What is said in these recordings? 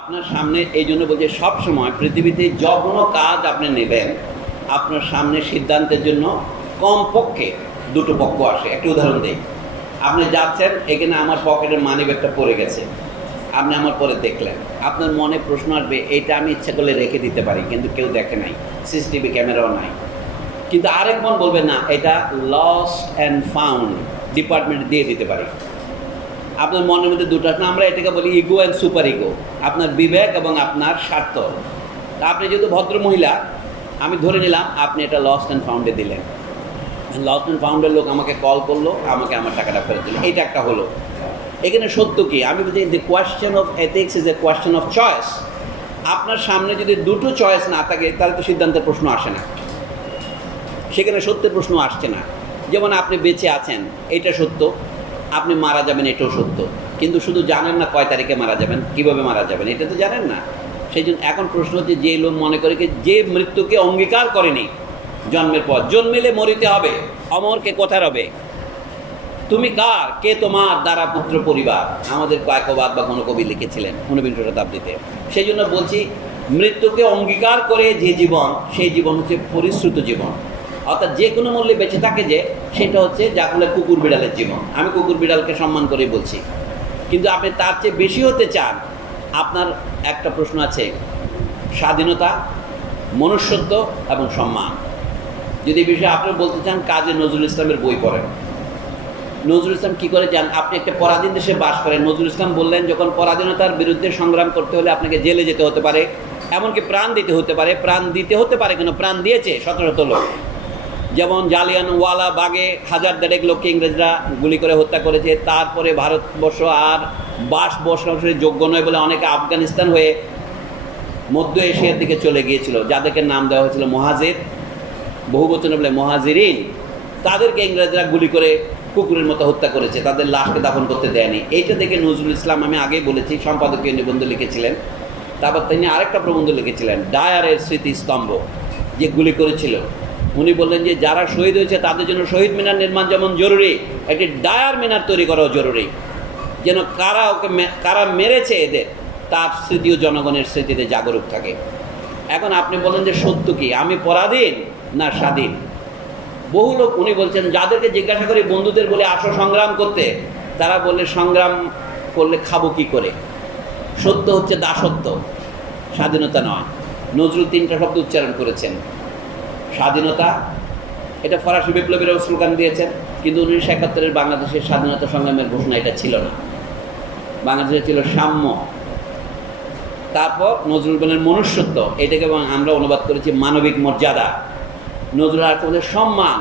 আপনার সামনে এই জন্য বলছি, সবসময় পৃথিবীতে যখন কাজ আপনি নেবেন, আপনার সামনে সিদ্ধান্তের জন্য কমপক্ষে দুটো পক্ষ আসে। একটা উদাহরণ দিই, আপনি যাচ্ছেন, এখানে আমার পকেটের মানি ব্যাগটা পড়ে গেছে, আপনি আমার পরে দেখলেন, আপনার মনে প্রশ্ন আসবে, এটা আমি ইচ্ছা করলে রেখে দিতে পারি, কিন্তু কেউ দেখে নাই, সিসিটিভি ক্যামেরাও নাই। কিন্তু আরেক মন বলবে না, এটা লস্ট অ্যান্ড ফাউন্ড, ডিপার্টমেন্টে দিয়ে দিতে পারি। আপনার মনের মধ্যে দুটো আছে, আমরা এটাকে বলি ইগো অ্যান্ড সুপার ইগো, আপনার বিবেক এবং আপনার স্বার্থ। তা আপনি যেহেতু ভদ্র মহিলা, আমি ধরে নিলাম আপনি এটা লস্ট অ্যান্ড ফাউন্ডে দিলেন। লস্ট অ্যান্ড ফাউন্ডের লোক আমাকে কল করলো, আমাকে আমার টাকাটা ফেরত দিল, এইটা একটা হলো। এখানে সত্য কি? আমি বলছি the question of ethics is a question of choice. আপনার সামনে যদি দুটো চয়েস না থাকে, তাহলে তো সিদ্ধান্তের প্রশ্ন আসে না, সেখানে সত্যের প্রশ্ন আসছে না। যেমন আপনি বেঁচে আছেন, এটা সত্য, আপনি মারা যাবেন, এটাও সত্য, কিন্তু শুধু জানেন না কয় তারিখে মারা যাবেন, কিভাবে মারা যাবেন, এটা তো জানেন না। সেই জন্য এখন প্রশ্ন হচ্ছে, যে লোক মনে করে কি যে মৃত্যুকে অঙ্গীকার করেনি, জন্মের পর জন্মেলে মরিতে হবে, অমরকে কোথায় হবে, তুমি কার, কে তোমার দ্বারা পুত্র পরিবার, আমাদের কায়কবাদ বা কোনো কবি লিখেছিলেন 19বিংশ শতাব্দীতে। সেই জন্য বলছি, মৃত্যুকে অঙ্গীকার করে যে জীবন, সেই জীবন হচ্ছে পরিশ্রুত জীবন, অর্থাৎ যে কোনো মূল্যে বেঁচে থাকে, যে সেটা হচ্ছে যা বলে কুকুর বিড়ালের জীবন। আমি কুকুর বিড়ালকে সম্মান করেই বলছি, কিন্তু আপনি তার চেয়ে বেশি হতে চান, আপনার একটা প্রশ্ন আছে, স্বাধীনতা, মনুষ্যত্ব এবং সম্মান। যদি এই বিষয়ে আপনি বলতে চান, কাজী নজরুল ইসলামের বই পড়েন। নজরুল ইসলাম কী করে যান? আপনি একটা পরাধীন দেশে বাস করেন, নজরুল ইসলাম বললেন, যখন পরাধীনতার বিরুদ্ধে সংগ্রাম করতে হলে আপনাকে জেলে যেতে হতে পারে, এমনকি প্রাণ দিতে হতে পারে। প্রাণ দিতে হতে পারে কেন? প্রাণ দিয়েছে 17 লোক। যেমন জালিয়ানওয়ালা বাগে 1000 লোককে ইংরেজরা গুলি করে হত্যা করেছে। তারপরে ভারতবর্ষ আর বসবাসের যোগ্য নয় বলে অনেকে আফগানিস্তান হয়ে মধ্য এশিয়ার দিকে চলে গিয়েছিল, যাদেরকে নাম দেওয়া হয়েছিল মুহাজির, বহুবচনে বলে মুহাজিরিন। তাদেরকে ইংরেজরা গুলি করে কুকুরের মতো হত্যা করেছে, তাদের লাশকে দাফন করতে দেয়নি। এইটা দেখে নজরুল ইসলাম, আমি আগেই বলেছি, সম্পাদকীয় নিবন্ধ লিখেছিলেন। তারপর তিনি আরেকটা প্রবন্ধ লিখেছিলেন, ডায়ারের স্মৃতিস্তম্ভ, যে গুলি করেছিল। উনি বললেন যে যারা শহীদ হয়েছে তাদের জন্য শহীদ মিনার নির্মাণ যেমন জরুরি, একটি ডায়ার মিনার তৈরি করাও জরুরি, যেন কারা মেরেছে এদের, তার স্মৃতিও জনগণের স্মৃতিতে জাগরুক থাকে। এখন আপনি বলেন যে সত্য কি, আমি পরাধীন না স্বাধীন? বহু লোক, উনি বলছেন, যাদেরকে জিজ্ঞাসা করি বন্ধুদের বলে আসো সংগ্রাম করতে, তারা বললে সংগ্রাম করলে খাবো কি করে। সত্য হচ্ছে দাসত্ব, স্বাধীনতা নয়। নজরুল 3টা শব্দ উচ্চারণ করেছেন, স্বাধীনতা, এটা ফরাসি বিপ্লবীরাও স্লোগান দিয়েছেন, কিন্তু 1971-এর বাংলাদেশের স্বাধীনতা সংগ্রামের ঘোষণা এটা ছিল না। বাংলাদেশে ছিল সাম্য। তারপর নজরুল বলেন মনুষ্যত্ব, এটাকে আমরা অনুবাদ করেছি মানবিক মর্যাদা। নজরুল আর বলে সম্মান।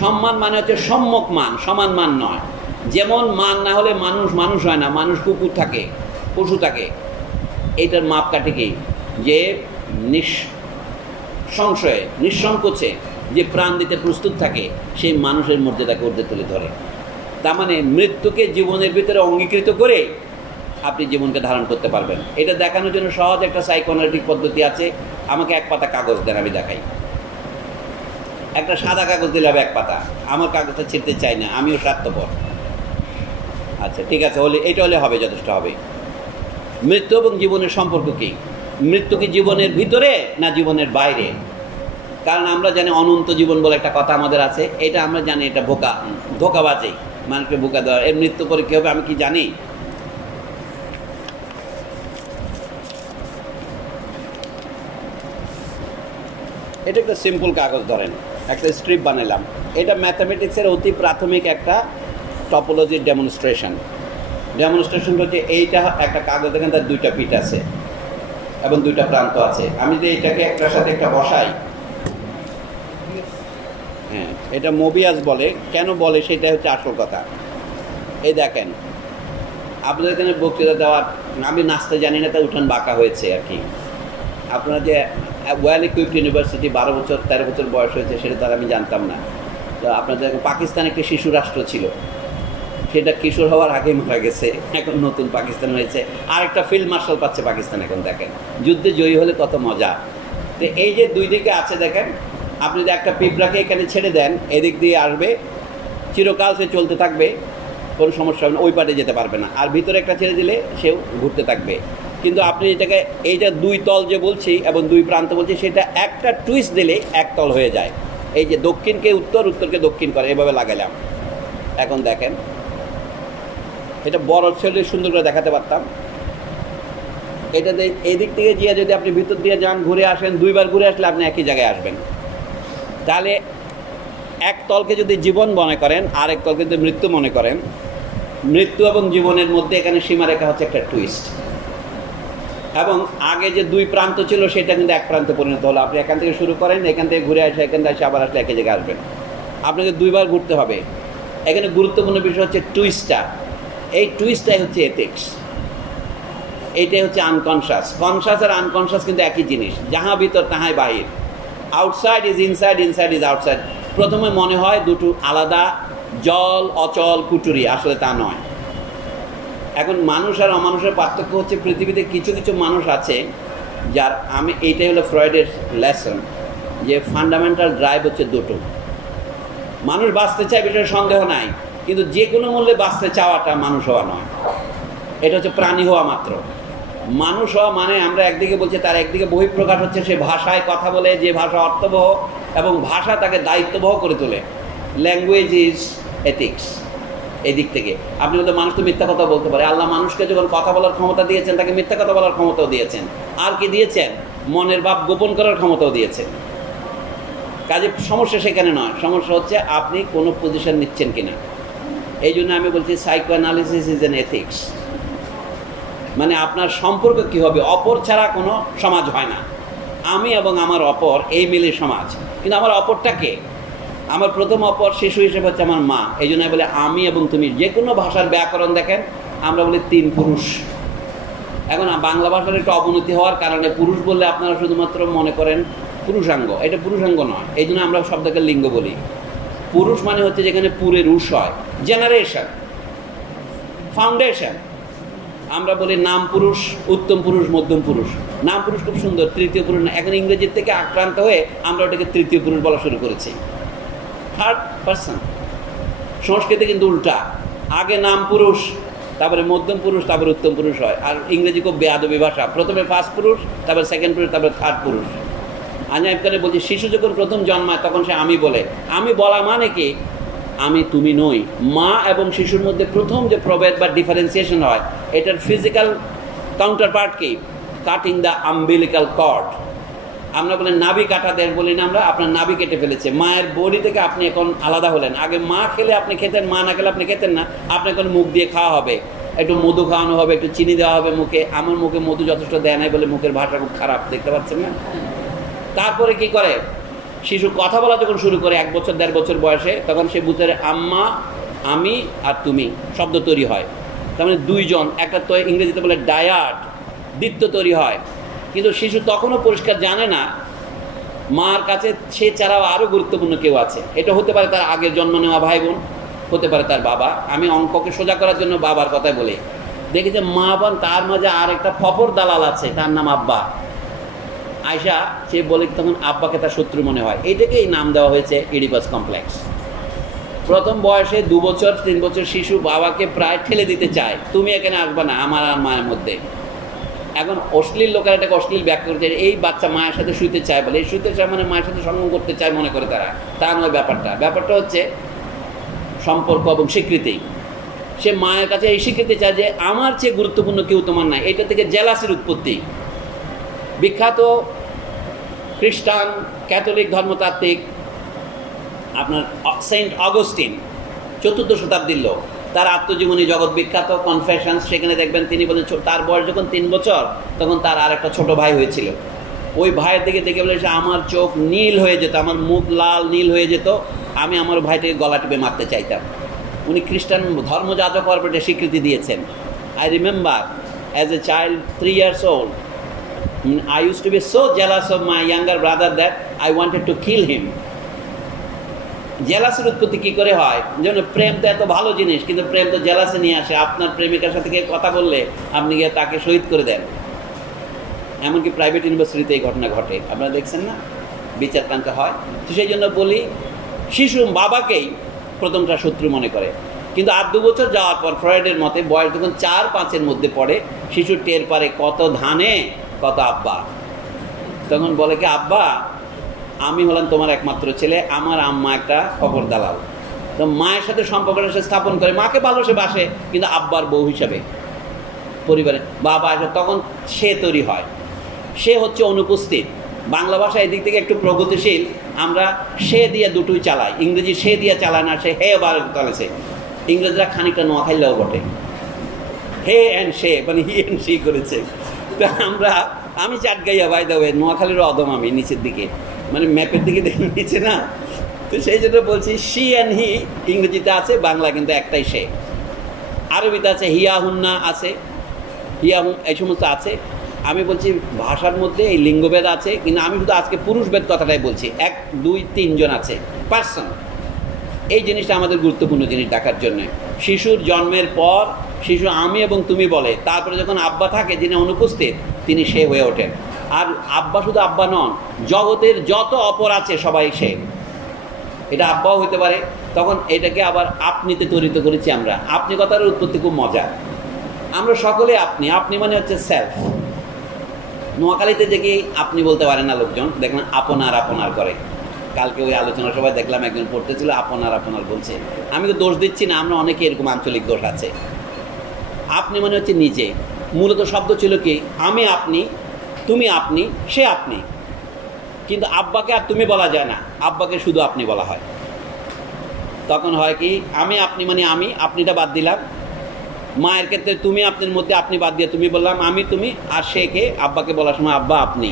সম্মান মানে হচ্ছে সম্যক মান, সমান মান নয়। যেমন মান না হলে মানুষ মানুষ হয় না, মানুষ কুকুর থাকে, পশু থাকে। এইটার মাপকাঠি কি? যে সংশয়ে, নিঃসংকোচে যে প্রাণ দিতে প্রস্তুত থাকে, সেই মানুষের মর্যাদাকে ঊর্ধ্বে তুলে ধরে। তার মানে মৃত্যুকে জীবনের ভিতরে অঙ্গীকৃত করে আপনি জীবনকে ধারণ করতে পারবেন। এটা দেখানোর জন্য সহজ একটা সাইকোঅ্যানালিটিক পদ্ধতি আছে। আমাকে 1 পাতা কাগজ দেন, আমি দেখাই। একটা সাদা কাগজ দিলে হবে 1 পাতা। আমার কাগজটা ছিঁড়তে চাই না, আমিও স্বার্থপর। আচ্ছা ঠিক আছে, হলে এটা হলে হবে, যথেষ্ট হবে। মৃত্যু এবং জীবনের সম্পর্ক কি? মৃত্যু কি জীবনের ভিতরে না জীবনের বাইরে? কারণ আমরা জানি অনন্ত জীবন বলে একটা কথা আমাদের আছে, এটা আমরা জানি এটা ধোকাবাজি, মানুষকে বোকা দেওয়া। এর মৃত্যু পরে কী হবে আমি কি জানি? এটা একটা সিম্পল কাগজ, ধরেন একটা স্ট্রিপ বানালাম। এটা ম্যাথামেটিক্সের অতি প্রাথমিক একটা টপোলজির ডেমনস্ট্রেশন হচ্ছে এইটা একটা কাগজ, দেখেন তার 2টা পিঠ আছে এবং 2টা প্রান্ত আছে। আমি যে এটাকে একটার সাথে একটা বসাই, হ্যাঁ, এটা মোবিয়াস বলে। কেন বলে সেটা হচ্ছে আসল কথা। এই দেখেন, আপনাদের এখানে বক্তৃতা দেওয়ার, আমি নাচতে জানি না, তাই উঠান বাঁকা হয়েছে আর কি। আপনারা যে ওয়েল ইকুইপড ইউনিভার্সিটি 12 বছর 13 বছর বয়স হয়েছে, সেটা তার আমি জানতাম না। তো আপনাদের পাকিস্তান একটি শিশু রাষ্ট্র ছিল, সেটা কিশোর হওয়ার আগে মারা গেছে, এখন নতুন পাকিস্তান হয়েছে। আর একটা ফিল্ড মার্শাল পাচ্ছে পাকিস্তান এখন। দেখেন যুদ্ধে জয়ী হলে কত মজা। তো এই যে 2 দিকে আছে, দেখেন, আপনি যদি একটা পিঁপড়াকে এখানে ছেড়ে দেন, এদিক দিয়ে আসবে, চিরকাল সে চলতে থাকবে, কোনো সমস্যা হবে না, ওই পাটে যেতে পারবে না। আর ভিতরে একটা ছেড়ে দিলে সেও ঘুরতে থাকবে। কিন্তু আপনি এটাকে এইটা দুই তল যে বলছি এবং দুই প্রান্ত বলছি, সেটা একটা টুইস্ট দিলে এক তল হয়ে যায়। এই যে দক্ষিণকে উত্তর, উত্তরকে দক্ষিণ করে, এভাবে লাগালাম। এখন দেখেন, এটা বড় ছেলে সুন্দর করে দেখাতে পারতাম। এটাতে এই দিক থেকে গিয়ে যদি আপনি ভিতর দিয়ে যান, ঘুরে আসেন, দুইবার ঘুরে আসলে আপনি একই জায়গায় আসবেন। তাহলে এক তলকে যদি জীবন মনে করেন, আর এক তলকে যদি মৃত্যু মনে করেন, মৃত্যু এবং জীবনের মধ্যে এখানে সীমারেখা হচ্ছে একটা টুইস্ট। এবং আগে যে দুই প্রান্ত ছিল সেটা কিন্তু এক প্রান্তে পরিণত হলো। আপনি এখান থেকে শুরু করেন, এখান থেকে ঘুরে আসে, এখান থেকে আবার আসলে একই জায়গায় আসবেন। আপনাকে দুইবার ঘুরতে হবে। এখানে গুরুত্বপূর্ণ বিষয় হচ্ছে টুইস্টটা। এই টুইস্টটাই হচ্ছে এথিক্স। এইটাই হচ্ছে আনকনশাস। কনশাস আর আনকনশাস কিন্তু একই জিনিস, যাহা ভিতর তাহাই বাহির। Outside is inside, inside is outside. প্রথমে মনে হয় দুটো আলাদা, জল অচল কুটুরি, আসলে তা নয়। এখন মানুষ আর অমানুষের পার্থক্য হচ্ছে, পৃথিবীতে কিছু কিছু মানুষ আছে যার এইটাই হলো ফ্রয়েডের লেসন, যে ফান্ডামেন্টাল ড্রাইভ হচ্ছে দুটো। মানুষ বাঁচতে চায়, বিষয়ে সন্দেহ নাই, কিন্তু যে কোনো মূল্যে বাঁচতে চাওয়াটা মানুষ হওয়া নয়, এটা হচ্ছে প্রাণী হওয়া মাত্র। মানুষ হওয়া মানে আমরা একদিকে বলছি, তার একদিকে বহিঃপ্রকাশ হচ্ছে সে ভাষায় কথা বলে, যে ভাষা অর্থবহ এবং ভাষা তাকে দায়িত্ববহ করে তোলে। Language is ethics. এই দিক থেকে আপনি বলতে, মানুষ তো মিথ্যা কথা বলতে পারে। আল্লাহ মানুষকে যখন কথা বলার ক্ষমতা দিয়েছেন, তাকে মিথ্যা কথা বলার ক্ষমতাও দিয়েছেন। আর কি দিয়েছেন? মনের ভাব গোপন করার ক্ষমতাও দিয়েছেন। কাজে সমস্যা সেখানে নয়, সমস্যা হচ্ছে আপনি কোনো পজিশন নিচ্ছেন কিনা। এই জন্য আমি বলছি psycho analysis is an ethics. মানে আপনার সম্পর্ক কী হবে, অপর ছাড়া কোনো সমাজ হয় না। আমি এবং আমার অপর, এই মিলে সমাজ। কিন্তু আমার অপরটা কে? আমার প্রথম অপর শিশু হিসেবে হচ্ছে আমার মা। এই জন্য বলে আমি এবং তুমি। যে কোনো ভাষার ব্যাকরণ দেখেন, আমরা বলি তিন পুরুষ। এখন বাংলা ভাষার একটু অবনতি হওয়ার কারণে পুরুষ বললে আপনারা শুধুমাত্র মনে করেন পুরুষাঙ্গ। এটা পুরুষাঙ্গ নয়, এই জন্য আমরা শব্দকে লিঙ্গ বলি। পুরুষ মানে হচ্ছে যেখানে পুরের উৎস হয়, জেনারেশন, ফাউন্ডেশন। আমরা বলি নাম পুরুষ, উত্তম পুরুষ, মধ্যম পুরুষ। নাম পুরুষ খুব সুন্দর, তৃতীয় পুরুষ না। এখন ইংরেজির থেকে আক্রান্ত হয়ে আমরা ওটাকে তৃতীয় পুরুষ বলা শুরু করেছি, থার্ড পারসন। সংস্কৃতে কিন্তু উল্টা, আগে নাম পুরুষ, তারপরে মধ্যম পুরুষ, তারপরে উত্তম পুরুষ হয়। আর ইংরেজি খুব বেয়াদবি ভাষা, প্রথমে ফার্স্ট পুরুষ, তারপরে সেকেন্ড পুরুষ, তারপরে থার্ড পুরুষ। আমি এখানে বলছি, শিশু যখন প্রথম জন্মায় তখন সে আমি বলে। আমি বলা মানে কি? আমি তুমি নই। মা এবং শিশুর মধ্যে প্রথম যে প্রভেদ বা ডিফারেন্সিয়েশন হয়, এটার ফিজিক্যাল কাউন্টার পার্ট কি? Cutting the umbilical cord. আমরা বলি নাভি কাটা দেশ বলি না আমরা, আপনার নাভি কেটে ফেলেছে। মায়ের বডি থেকে আপনি এখন আলাদা হলেন। আগে মা খেলে আপনি খেতেন, মা না খেলে আপনি খেতেন না। আপনি এখন মুখ দিয়ে খাওয়া হবে, একটু মধু খাওয়ানো হবে, একটু চিনি দেওয়া হবে মুখে। আমার মুখে মধু যথেষ্ট দেয় নাই বলে মুখের ভাষা খুব খারাপ, দেখতে পাচ্ছেন না? তারপরে কি করে? শিশু কথা বলা যখন শুরু করে 1 বছর 1.5 বছর বয়সে, তখন সে বুঝে আম্মা, আমি আর তুমি শব্দ তৈরি হয়। তার মানে দুইজন, একটা তো ইংরেজিতে বলে ডায়াড, দ্বিত্ব তৈরি হয়। কিন্তু শিশু তখনও পরিষ্কার জানে না মার কাছে সে ছাড়াও আরও গুরুত্বপূর্ণ কেউ আছে। এটা হতে পারে তার আগের জন্ম নেওয়া ভাই বোন, হতে পারে তার বাবা। আমি অঙ্ককে সোজা করার জন্য বাবার কথাই বলি। দেখি যে মা বোন, তার মাঝে আর একটা ফপর দালাল আছে, তার নাম আব্বা। আয়সা সে বলে তখন আব্বাকে তার শত্রু মনে হয়। এইটাকেই নাম দেওয়া হয়েছে ইডিপাস কমপ্লেক্স। প্রথম বয়সে 2 বছর 3 বছর শিশু বাবাকে প্রায় ঠেলে দিতে চায়, তুমি এখানে আসবে না আমার আর মায়ের মধ্যে। এখন অশ্লীল লোকেরা এটাকে অশ্লীল ব্যাখ্যা করছে, এই বাচ্চা মায়ের সাথে শুইতে চায় বলে। এই শুইতে চায় মানে মায়ের সাথে সঙ্গম করতে চায় মনে করে তারা। তা নয় ব্যাপারটা হচ্ছে সম্পর্ক এবং স্বীকৃতি। সে মায়ের কাছে এই স্বীকৃতি চায় যে আমার চেয়ে গুরুত্বপূর্ণ কেউ তোমার নাই। এটা থেকে জেলাসির উৎপত্তি। বিখ্যাত খ্রিস্টান ক্যাথলিক ধর্মতাত্ত্বিক আপনার সেন্ট অগস্টিন, 4th শতাব্দীর লোক, তার আত্মজীবনী জগৎ বিখ্যাত, কনফেশনস। সেখানে দেখবেন তিনি বলেন তার বয়স যখন 3 বছর, তখন তার আর একটা ছোট ভাই হয়েছিল। ওই ভাইয়ের দিকে দেখে বলেছে আমার চোখ নীল হয়ে যেত, আমার মুখ লাল নীল হয়ে যেত, আমি আমার ভাইটাকে গলা টিপে মারতে চাইতাম। উনি খ্রিস্টান ধর্মযাজক হওয়ার পর স্বীকৃতি দিয়েছেন। I remember as a child 3 years old, I used to be so jealous of my younger brother that I wanted to kill him. জেলাসের উৎপত্তি কি করে হয়? যেমন প্রেম তো এত ভালো জিনিস, কিন্তু প্রেম তো জেলাসে নিয়ে আসে। আপনার প্রেমিকার সাথে গিয়ে কথা বললে আপনি গিয়ে তাকে শহীদ করে দেন। এমনকি প্রাইভেট ইউনিভার্সিটিতে এই ঘটনা ঘটে, আপনারা দেখছেন না? বিচার কান্তে হয়। তো সেই জন্য বলি, শিশু বাবাকেই প্রথমটা শত্রু মনে করে। কিন্তু 8-2 বছর যাওয়ার পর ফ্রয়েডের মতে বয়স যখন 4-5-এর মধ্যে পড়ে, শিশু টের পারে কত ধানে কত আব্বা। তখন বলে কি, আব্বা আমি হলাম তোমার একমাত্র ছেলে, আমার আম্মা একটা খবর দালাল। তো মায়ের সাথে সম্পর্কটা সে স্থাপন করে, মাকে ভালো সে বাসে, কিন্তু আব্বার বউ হিসাবে পরিবারে বাবা আসে, তখন সে তৈরি হয়। সে হচ্ছে অনুপস্থিত। বাংলা ভাষা এদিক থেকে একটু প্রগতিশীল, আমরা সে দিয়ে দুটোই চালাই, ইংরেজি সে দিয়ে চালায় না, সে হে বার চলেছে। ইংরেজরা খানিকটা নোয়াখাইলেও বটে, হে অ্যান্ড সে মানে হি অ্যান্ড সি করেছে। তো আমি চাটগাইয়া বাই দা ওয়ে, নোয়াখালীর অদম আমি নিচের দিকে, মানে ম্যাপের দিকে দেখে নিচে না, তো সেই জন্য বলছি শি অ্যান্ড হি ইংরেজিতে আছে, বাংলা কিন্তু একটাই সে। আরবিতে আছে হিয়া হুন্না আছে, হিয়া হুন এই সমস্ত আছে। আমি বলছি ভাষার মধ্যে এই লিঙ্গভেদ আছে, কিন্তু আমি শুধু আজকে পুরুষভেদ কথাটাই বলছি। 1, 2, 3 জন আছে পার্সন। এই জিনিসটা আমাদের গুরুত্বপূর্ণ জিনিস দেখার জন্য। শিশুর জন্মের পর শিশু আমি এবং তুমি বলে, তারপরে যখন আব্বা থাকে যিনি অনুপস্থিত, তিনি সে হয়ে ওঠেন। আর আব্বা শুধু আব্বা নন, জগতের যত অপর আছে সবাই সে। এটা আব্বাও হতে পারে। তখন এটাকে আবার আপনিতে তৈরিত করেছি আমরা। আপনি কথার উৎপত্তি খুব মজা। আমরা সকলে আপনি, আপনি মানে হচ্ছে সেলফ। নোয়াখালীতে দেখি আপনি বলতে পারে না লোকজন, দেখলাম আপনার আপনার করে। কালকে ওই আলোচনা সবাই দেখলাম একজন পড়তেছিল আপনার আপনার বলছে। আমি তো দোষ দিচ্ছি না, আমরা অনেকে এরকম আঞ্চলিক দোষ আছে। আপনি মানে হচ্ছে নিজে। মূলত শব্দ ছিল কি, আমি আপনি, তুমি আপনি, সে আপনি। কিন্তু আব্বাকে আর তুমি বলা যায় না, আব্বাকে শুধু আপনি বলা হয়। তখন হয় কি, আমি আপনি মানে আমি, আপনিটা বাদ দিলাম। মায়ের ক্ষেত্রে তুমি আপনির মধ্যে আপনি বাদ দিয়ে তুমি বললাম আমি তুমি, আর সে কে, আব্বাকে বলার সময় আব্বা আপনি,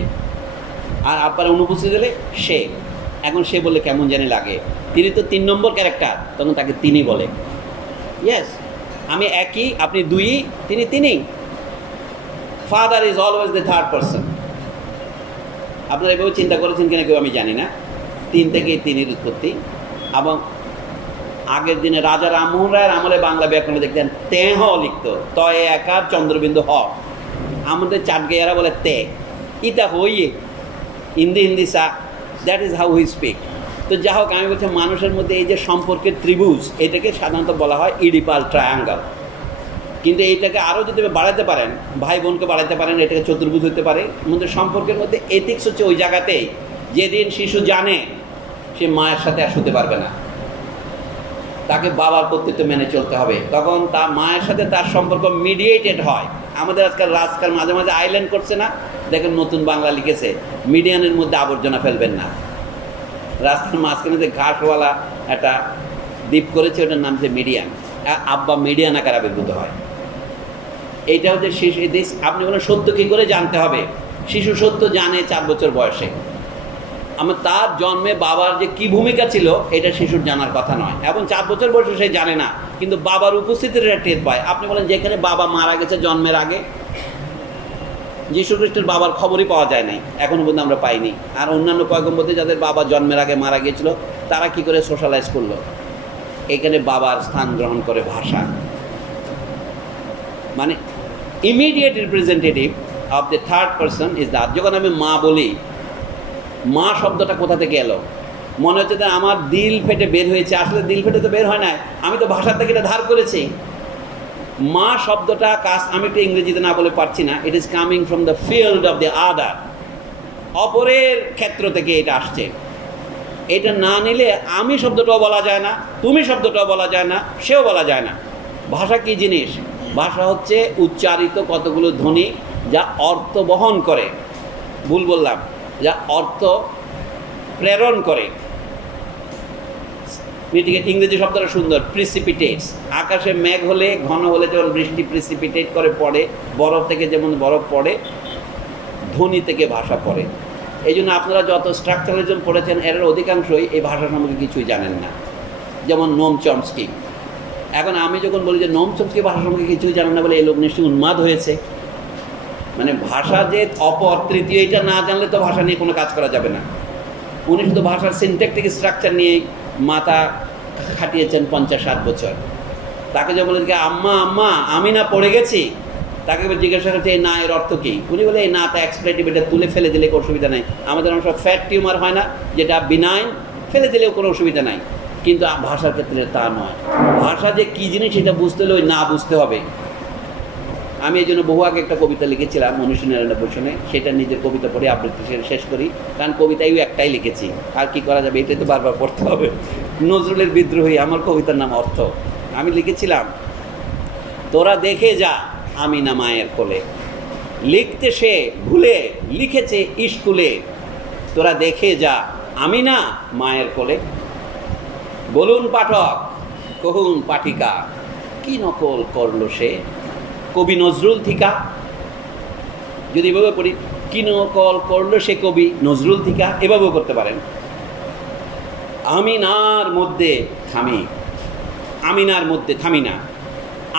আর আব্বার অনুপস্থিত দিলে সে। এখন সে বললে কেমন জানি লাগে, তিনি তো 3 নম্বর ক্যারেক্টার, তখন তাকে তিনি বলে। ইয়েস, আমি একই, আপনি দুই, তিনি তিনি। Father is always the third person. আপনারা এভাবে চিন্তা করেছেন কিনা কেউ আমি জানি না। 3 থেকেই তিনির উৎপত্তি। এবং আগের দিনে রাজা রামমোহন রায়ের আমলে বাংলা ব্যাকরণে দেখতেন তে হ লিখত, তয়ে একার চন্দ্রবিন্দু হ। আমাদের চাটগাইয়ারা বলে তে, ইতা হইয়ে হিন্দি সা, that is how he speak. তো যা হোক, আমি বলছি মানুষের মধ্যে এই যে সম্পর্কের ত্রিভুজ, এটাকে সাধারণত বলা হয় ইডিপাল ট্রায়াঙ্গল। কিন্তু এইটাকে আরও যদি বাড়াতে পারেন, ভাই বোনকে বাড়াতে পারেন, এটাকে চতুর্ভুজ হতে পারে। মধ্যে সম্পর্কের মধ্যে এথিক্স হচ্ছে ওই জায়গাতেই, যেদিন শিশু জানে সে মায়ের সাথে আর শুতে পারবে না, তাকে বাবার কর্তৃত্ব মেনে চলতে হবে, তখন তার মায়ের সাথে তার সম্পর্ক মিডিয়েটেড হয়। আমাদের আজকাল মাঝে মাঝে আইল্যান্ড করছে না, দেখেন নতুন বাংলা লিখেছে, মিডিয়ানের মধ্যে আবর্জনা ফেলবেন না। রাস্তার মাঝখানে যে ঘাসওয়ালা একটা দ্বীপ করেছে, ওটার নাম হচ্ছে মিডিয়ান। আব্বা মিডিয়ান আকার আবির্ভূত হয়। এইটা হচ্ছে শিশু। আপনি বলেন সত্য কী করে জানতে হবে? শিশু সত্য জানে 4 বছর বয়সে। আমার তার জন্মে বাবার যে কি ভূমিকা ছিল এটা শিশুর জানার কথা নয়, এবং 4 বছর বয়সে সে জানে না, কিন্তু বাবার উপস্থিতির টের পায়। আপনি বলেন যেখানে বাবা মারা গেছে জন্মের আগে, যীশু খ্রিস্টের বাবার খবরই পাওয়া যায় নাই, এখনো পর্যন্ত আমরা পাইনি। আর অন্যান্য পয়গম্বরদের যাদের বাবা জন্মের আগে মারা গিয়েছিল, তারা কি করে সোশ্যালাইজ করলো? এখানে বাবার স্থান গ্রহণ করে ভাষা। মানে immediate representative of the third person is that. যখন আমি মা বলি, মা শব্দটা কোথা থেকে এলো? মনে হচ্ছে যে আমার দিল ফেটে বের হয়েছে, আসলে দিল ফেটে তো বের হয় না, আমি তো ভাষার থেকে এটা ধার করেছি। মা শব্দটা আমি একটু ইংরেজিতে না বলে পারছি না, it is coming from the field of the other. অপরের ক্ষেত্র থেকে এটা আসছে। এটা না নিলে আমি শব্দটাও বলা যায় না, তুমি শব্দটাও বলা যায় না, সেও বলা যায় না। ভাষা কি জিনিস? ভাষা হচ্ছে উচ্চারিত কতগুলো ধ্বনি যা অর্থ বহন করে, ভুল বললাম, যা অর্থ প্রেরণ করে। ইংরেজি শব্দটা সুন্দর, প্রিসিপিটেটস। আকাশে মেঘ হলে, ঘন হলে যেমন বৃষ্টি প্রিসিপিটেট করে পড়ে, বরফ থেকে যেমন বরফ পড়ে, ধ্বনি থেকে ভাষা পড়ে। এই জন্য আপনারা যত স্ট্রাকচারালিজম পড়েছেন, এর অধিকাংশই এই ভাষা সম্পর্কে কিছুই জানেন না। যেমন নোম চমস্কি। এখন আমি যখন বলি যে নোম চমস্কি ভাষা সম্পর্কে কিছুই জানেন না বলে, এই লোক নিশ্চয়ই উন্মাদ হয়েছে। মানে ভাষা যে অপর তৃতীয়, এটা না জানলে তো ভাষা নিয়ে কোনো কাজ করা যাবে না। উনি শুধু ভাষার সিনট্যাকটিক স্ট্রাকচার নিয়ে মাথা খাটিয়েছেন 50-60 বছর। তাকে যে বলেন কি আম্মা আম্মা আমি না পড়ে গেছি, তাকে জিজ্ঞাসা করছে এই না এর অর্থ কী? উনি বলে এই না তা এক্সপ্লেটিভ, এটা তুলে ফেলে দিলে কোনো অসুবিধা নেই। আমাদের অনেক সব ফ্যাট টিউমার হয় না, যেটা বিনাইন, ফেলে দিলেও কোনো অসুবিধা নাই। কিন্তু ভাষার ক্ষেত্রে তা নয়। ভাষা যে কী জিনিস সেটা বুঝতে হলে ওই না বুঝতে হবে। আমি এই জন্য বহু আগে একটা কবিতা লিখেছিলাম 1999 সেটা নিজের কবিতা পড়ে আবৃত্তি শেষ করি, কারণ কবিতায়ও একটাই লিখেছি, আর কি করা যাবে, এটাই তো বারবার পড়তে হবে। নজরুলের বিদ্রোহী, আমার কবিতার নাম অর্থ। আমি লিখেছিলাম, তোরা দেখে যা আমি না মায়ের কোলে, লিখতে সে ভুলে লিখেছে স্কুলে, তোরা দেখে যা আমি না মায়ের কোলে। বলুন পাঠক, কহুন পাঠিকা, কি নকল করলো সে কবি নজরুল থিকা। যদি এভাবে পড়ি, কি নকল করলো সে কবি নজরুল থিকা, এভাবেও করতে পারেন। আমিনার মধ্যে থামি, আমিনার মধ্যে থামি না,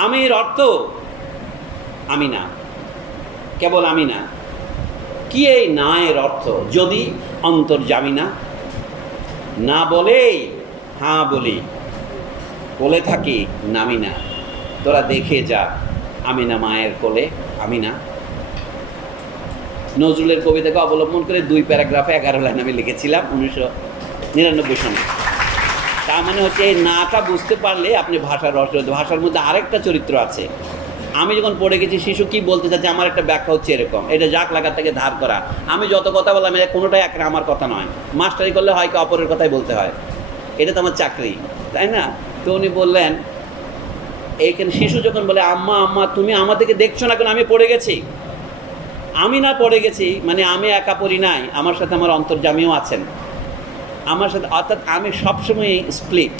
আমির অর্থ আমি না, কেবল আমি না। কি এই না এর অর্থ? যদি অন্তর্যামী না, না বলেই হ্যাঁ বলি, কোলে থাকি নামি না, তোরা দেখে যা আমি না মায়ের কোলে আমি না। নজরুলের কবিতাকে অবলম্বন করে 2 প্যারাগ্রাফে 11 লাইন আমি লিখেছিলাম 1999 সনে। তার মানে হচ্ছে এই নাটা বুঝতে পারলে আপনি ভাষার রস। ভাষার মধ্যে আরেকটা চরিত্র আছে। আমি যখন পড়ে গেছি শিশু কি বলতে চাচ্ছে, আমার একটা ব্যাখ্যা হচ্ছে এরকম, এটা জাক লাগা থেকে ধার করা। আমি যত কথা বললাম এটা কোনোটাই একটা আমার কথা নয়, মাস্টারি করলে হয় কি অপরের কথাই বলতে হয়, এটা তো আমার চাকরি, তাই না? তো উনি বললেন, এইখানে শিশু যখন বলে আম্মা আম্মা তুমি আমাদেরকে দেখছো না কেন, আমি পড়ে গেছি। আমি না পড়ে গেছি মানে আমি একা পড়ি নাই, আমার সাথে আমার অন্তর্যামীও আছেন আমার সাথে, অর্থাৎ আমি সবসময় স্প্লিট।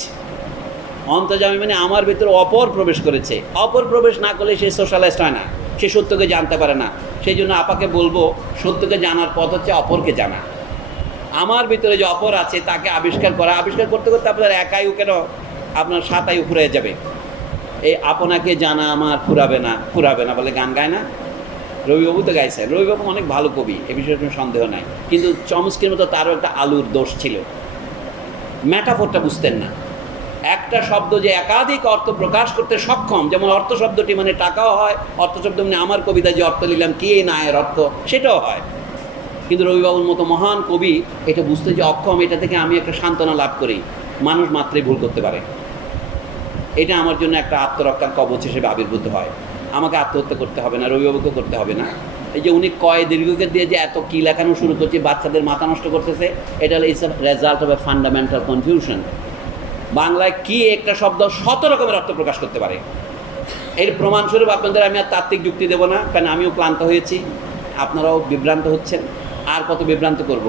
অন্তর্যামী মানে আমার ভিতরে অপর প্রবেশ করেছে। অপর প্রবেশ না করলে সে সোশ্যালাইজড হয় না, সে সত্যকে জানতে পারে না। সেই জন্য আপাকে বলবো, সত্যকে জানার পথ হচ্ছে অপরকে জানা। আমার ভিতরে যে অপর আছে তাকে আবিষ্কার করা, আবিষ্কার করতে করতে আপনার একাই কেন আপনার 7 আয়ু ফুরিয়ে যাবে। এই আপনাকে জানা আমার ফুরাবে না, ফুরাবে না বলে গান গায় না, রবিবাবু তো গাইছেন। রবিবাবু অনেক ভালো কবি, এ বিষয়ে কোনো সন্দেহ নাই, কিন্তু চমস্কির মতো তারও একটা আলুর দোষ ছিল, ম্যাটাফোরটা বুঝতেন না। একটা শব্দ যে একাধিক অর্থ প্রকাশ করতে সক্ষম, যেমন অর্থ শব্দটি মানে টাকাও হয়, অর্থ শব্দ মানে আমার কবিতায় যে অর্থ লিখলাম কি এই নায়ের অর্থ, সেটাও হয়। কিন্তু রবিবাবুর মতো মহান কবি এটা বুঝতে যে অক্ষম, এটা থেকে আমি একটা সান্ত্বনা লাভ করি, মানুষ মাত্রই ভুল করতে পারে। এটা আমার জন্য একটা আত্মরক্ষার কবচ হিসেবে আবির্ভূত হয়। আমাকে আত্মহত্যা করতে হবে না, রবিবাবুকে করতে হবে না। এই যে উনি কয় দীর্ঘকে দিয়ে যে এত কী লেখানো শুরু করছে, বাচ্চাদের মাথা নষ্ট করতেছে, এটা হলো it's a result of a fundamental confusion. বাংলায় কি একটা শব্দ 100 রকমের অর্থ প্রকাশ করতে পারে। এর প্রমাণস্বরূপ আপনাদের আমি আর তাত্ত্বিক যুক্তি দেবো না, কারণ আমিও ক্লান্ত হয়েছি, আপনারাও বিভ্রান্ত হচ্ছেন। আর কত বিভ্রান্ত করব?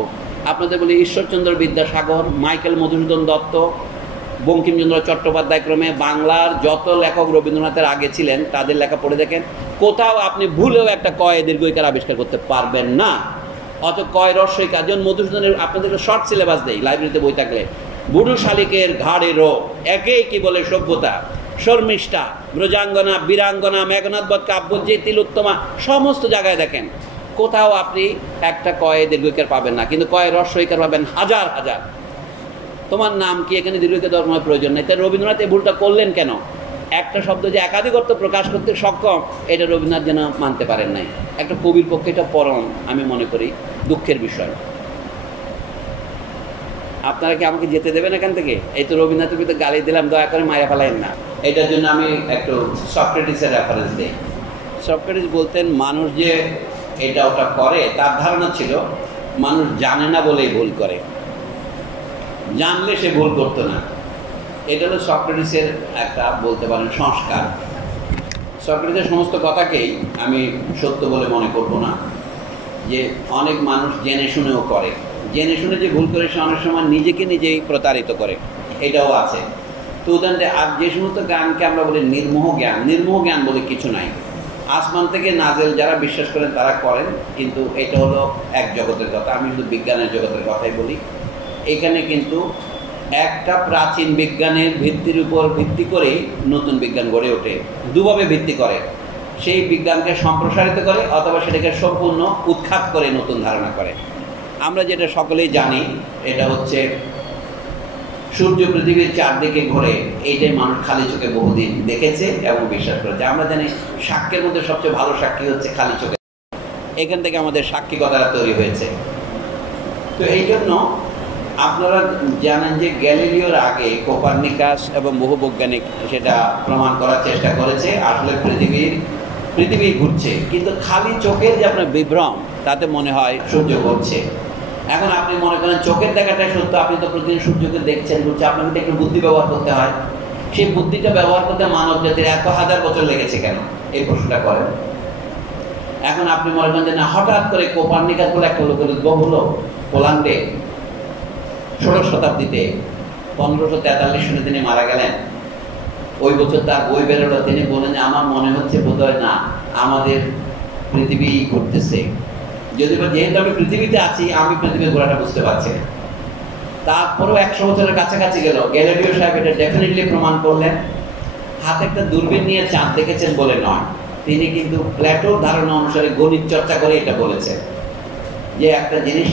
আপনাদের বলি ঈশ্বরচন্দ্র বিদ্যাসাগর, মাইকেল মধুসূদন দত্ত, বঙ্কিমচন্দ্র চট্টোপাধ্যায় ক্রমে বাংলার যত লেখক রবীন্দ্রনাথের আগে ছিলেন তাদের লেখা পড়ে দেখেন, কোথাও আপনি ভুলেও একটা কয় দীর্ঘইকার আবিষ্কার করতে পারবেন না। অত কয় রস্যইকার, যেমন মধুসূদনের আপনাদেরকে শর্ট সিলেবাস দেই লাইব্রেরিতে বই থাকলে, বুড়ো শালিকের ঘাড়ে রোগ, একেই কি বলে সভ্যতা, শর্মিষ্ঠা, ব্রজাঙ্গনা, বীরাঙ্গনা, মেঘনাথ বধ, কাব্য যে তিলোত্তমা, সমস্ত জায়গায় দেখেন কোথাও আপনি একটা কয় দীর্ঘইকার পাবেন না, কিন্তু কয় রস্যইকার পাবেন হাজার হাজার। তোমার নাম কি, এখানে দীর্ঘইকার দেওয়ার কোনো প্রয়োজন নেই। তাই রবীন্দ্রনাথ এই ভুলটা করলেন কেন? একটা শব্দ যে একাধিক অর্থ প্রকাশ করতে সক্ষম, এটা রবীন্দ্রনাথ যেন মানতে পারেন নাই। একটা কবির পক্ষে এটা পরম, আমি মনে করি, দুঃখের বিষয়। আপনারা কি আমাকে যেতে দেবেন এখান থেকে? এই তো রবীন্দ্রনাথের ভিতরে গালি দিলাম, দয়া করে মায়েরা ফেলাইন না। এটার জন্য আমি একটু সক্রেটিসের রেফারেন্স দিই। সক্রেটিস বলতেন, মানুষ যে এটা ওটা করে তার ধারণা ছিল মানুষ জানে না বলেই ভুল করে, জানলে সে ভুল করতো না। এটা হলো সক্রেটিসের একটা বলতে পারেন সংস্কার। সক্রেটিসের সমস্ত কথাকেই আমি সত্য বলে মনে করব না, যে অনেক মানুষ জেনে শুনেও করে, জেনে শুনে যে ভুল করে সে অনেক সময় নিজেকে নিজেই প্রতারিত করে, এটাও আছে। তো উদাহরণে আর যে সমস্ত জ্ঞানকে আমরা বলি নির্মোহ জ্ঞান, নির্মোহ জ্ঞান বলে কিছু নাই। আসমান থেকে নাজেল যারা বিশ্বাস করেন তারা করেন, কিন্তু এটা হলো এক জগতের কথা। আমি শুধু বিজ্ঞানের জগতের কথাই বলি। এখানে কিন্তু একটা প্রাচীন বিজ্ঞানের ভিত্তির উপর ভিত্তি করেই নতুন বিজ্ঞান গড়ে ওঠে। দুভাবে ভিত্তি করে, সেই বিজ্ঞানকে সম্প্রসারিত করে অথবা সেটাকে সম্পূর্ণ উৎখাত করে নতুন ধারণা করে। আমরা যেটা সকলেই জানি, এটা হচ্ছে সূর্য পৃথিবীর চারদিকে ঘোরে, এইটাই মানুষ খালি চোখে বহুদিন দেখেছে এবং বিশ্বাস করেছে। আমরা জানি সাক্ষ্যের মধ্যে সবচেয়ে ভালো সাক্ষী হচ্ছে খালি চোখে, এখান থেকে আমাদের সাক্ষী কথাটা তৈরি হয়েছে। তো এই জন্য আপনারা জানেন যে গ্যালিলিওর আগে কোপার্নিকাস এবং বহু বৈজ্ঞানিক সেটা প্রমাণ করার চেষ্টা করেছে আসলে পৃথিবী ঘুরছে, কিন্তু খালি চোখের যে আপনার বিভ্রম তাতে মনে হয় সূর্য ঘুরছে। এখন আপনি মনে করেন চোখের দেখাটাই সত্য, আপনি তো প্রতিদিন সূর্যকে দেখছেন ঘুরছে, আপনাকে তো একটু বুদ্ধি ব্যবহার করতে হয়। সেই বুদ্ধিটা ব্যবহার করতে মানব জাতির এত হাজার বছর লেগেছে কেন, এই প্রশ্নটা করেন। এখন আপনি মনে করেন যে না, হঠাৎ করে কোপার্নিকাস বলে একটা লোকের উদ্ভব হলো পোল্যান্ডে 16 শতাব্দীতে, 1543 সালে তিনি মারা গেলেন। ওই বছর তার বই বেরোলো, তিনি বলেন যে আমার মনে হচ্ছে বোধহয় না আমাদের পৃথিবী ঘুরতেছে, যেহেতু আমি পৃথিবীতে আছি আমি পৃথিবীর ঘোরাটা বুঝতে পারছি না। তারপরেও 100 বছরের কাছাকাছি গেল, গ্যালিলিও সাহেব এটা ডেফিনেটলি প্রমাণ করলেন। হাতে একটা দূরবীন নিয়ে চাঁদ দেখেছেন বলে নয়, তিনি কিন্তু প্ল্যাটোর ধারণা অনুসারে গণিত চর্চা করে এটা বলেছেন যে একটা জিনিস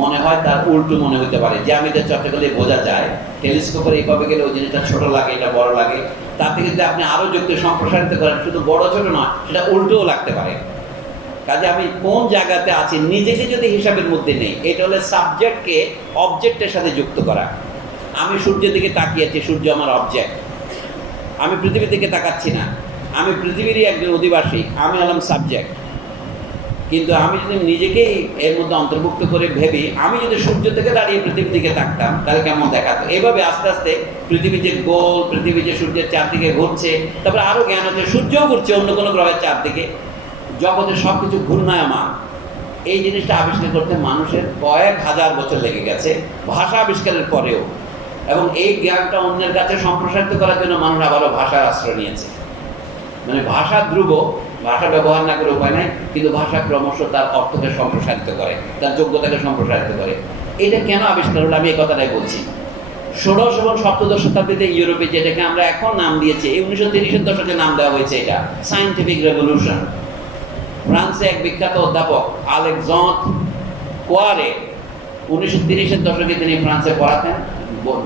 মনে হয় তার উল্টো মনে হতে পারে, জ্যামিতির চর্চা করলে বোঝা যায় টেলিস্কোপের এইভাবে গেলে ওই জিনিসটা ছোট লাগে, এটা বড় লাগে। তার থেকে যদি আপনি আরো যুক্তি সম্প্রসারিত করেন, শুধু বড় ছোট নয়, সেটা উল্টোও লাগতে পারে। কাজে আমি কোন জায়গাতে আছি নিজেকে যদি হিসাবের মধ্যে নেই, এটা হলে সাবজেক্টকে অবজেক্টের সাথে যুক্ত করা। আমি সূর্যের দিকে তাকিয়েছি, সূর্য আমার অবজেক্ট, আমি পৃথিবীর দিকে তাকাচ্ছি না, আমি পৃথিবীরই একজন অধিবাসী, আমি হলাম সাবজেক্ট। কিন্তু আমি যদি নিজেকেই এর মধ্যে অন্তর্ভুক্ত করে ভেবি, আমি যদি সূর্য থেকে দাঁড়িয়ে পৃথিবীর দিকে তাকতাম তাহলে কেমন দেখাতো। এইভাবে আস্তে আস্তে পৃথিবী যে গোল, পৃথিবী যে সূর্যের চারদিকে ঘুরছে, তারপরে আরো জ্ঞান হচ্ছে সূর্যও ঘুরছে অন্য কোনো গ্রহের চারদিকে, জগতের সবকিছু ঘূর্ণায়মান। এই জিনিসটা আবিষ্কার করতে মানুষের কয়েক হাজার বছর লেগে গেছে, ভাষা আবিষ্কারের পরেও। এবং এই জ্ঞানটা অন্যের কাছে সম্প্রসারিত করার জন্য মানুষ আবারও ভাষার আশ্রয় নিয়েছে। মানে ভাষা ধ্রুব, ভাষা ব্যবহার না করে উপায় নাই, কিন্তু ভাষা ক্রমশ তার অর্থকে সম্প্রসারিত করে, তার যোগ্যতাকে সম্প্রসারিত করে। এটা কেন আবিষ্কার হলো আমি এই কথাটাই বলছি। 16 এবং 17 শতাব্দীতে ইউরোপে যেটাকে আমরা এখন নাম দিয়েছি, এই 1930-এর দশকে নাম দেওয়া হয়েছে এটা সায়েন্টিফিক রেভলিউশন। ফ্রান্সে এক বিখ্যাত অধ্যাপক আলেকজান্দ্র কোয়ারে 1930-এর দশকে তিনি ফ্রান্সে পড়াতেন,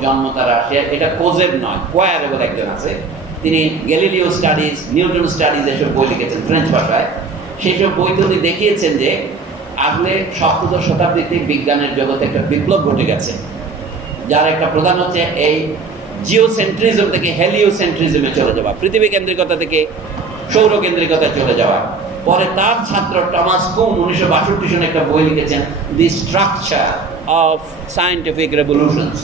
জন্ম তার রাশিয়া, এটা কোজেব নয়, কোয়ারে বলে একজন আছে। তিনি গ্যালিলিও স্টাডিজ, নিউটন স্টাডিজ এসব বই লিখেছেন ফ্রেঞ্চ ভাষায়। সেই সব বইতে উনি দেখিয়েছেন যে আসলে 17 শতাব্দীতে বিজ্ঞানের জগতে একটা বিপ্লব ঘটে গেছে, যার একটা প্রধান হচ্ছে এই জিওসেন্ট্রিজম থেকে হেলিওসেন্ট্রিজমে চলে যাওয়া, পৃথিবী কেন্দ্রিকতা থেকে সৌর কেন্দ্রিকতায় চলে যাওয়া। পরে তার ছাত্র টমাস কুন 1962 সনে একটা বই লিখেছেন দি স্ট্রাকচার অফ সায়েন্টিফিক রেভলিউশনস।